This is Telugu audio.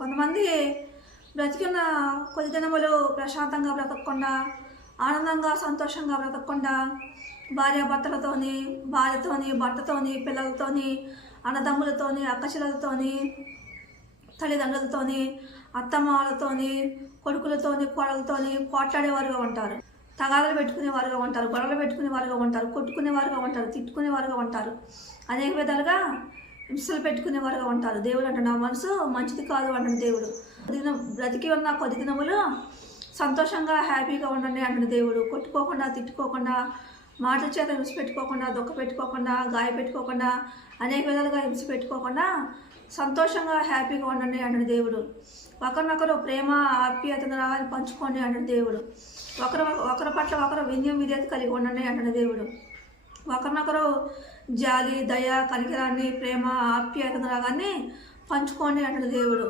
కొంతమంది బ్రతికున్న కొద్ది దినములు ప్రశాంతంగా బ్రతకకుండా, ఆనందంగా సంతోషంగా బ్రతకకుండా, భార్యాభర్తలతోని, భార్యతోని, భర్తతోని, పిల్లలతోని, అన్నదమ్ములతోని, అక్కచెల్లెలతోని, తల్లిదండ్రులతోని, అత్తమామలతోని, కొడుకులతోని, కోడలతోని పోట్లాడేవారుగా ఉంటారు. తగాదాలు పెట్టుకునేవారుగా ఉంటారు, గొడవలు పెట్టుకునేవారుగా ఉంటారు, కొట్టుకునేవారుగా ఉంటారు, తిట్టుకునేవారుగా ఉంటారు, అనేక విధాలుగా హింసలు పెట్టుకునేవారుగా ఉంటారు. దేవుడు అంటే నా మనసు మంచిది కాదు అంటున్న దేవుడు. బ్రతికి ఉన్న కొద్ది దినములు సంతోషంగా హ్యాపీగా ఉండండి అంటున్న దేవుడు. కొట్టుకోకుండా, తిట్టుకోకుండా, మాటల చేత హింస పెట్టుకోకుండా, దుఃఖ పెట్టుకోకుండా, గాయ పెట్టుకోకుండా, అనేక విధాలుగా హింస పెట్టుకోకుండా సంతోషంగా హ్యాపీగా ఉండండి అంటున్న దేవుడు. ఒకరినొకరు ప్రేమ ఆప్యాయతను రాగానే పంచుకోండి అంటున్న దేవుడు. ఒకరి పట్ల ఒకరు వినయం విధేయత కలిగి ఉండండి అంటున్న దేవుడు. ఒకరినొకరు జాలి, దయ, కనికరాన్ని, ప్రేమ ఆప్యాయతను రాగానే పంచుకోండి అంటున్న దేవుడు.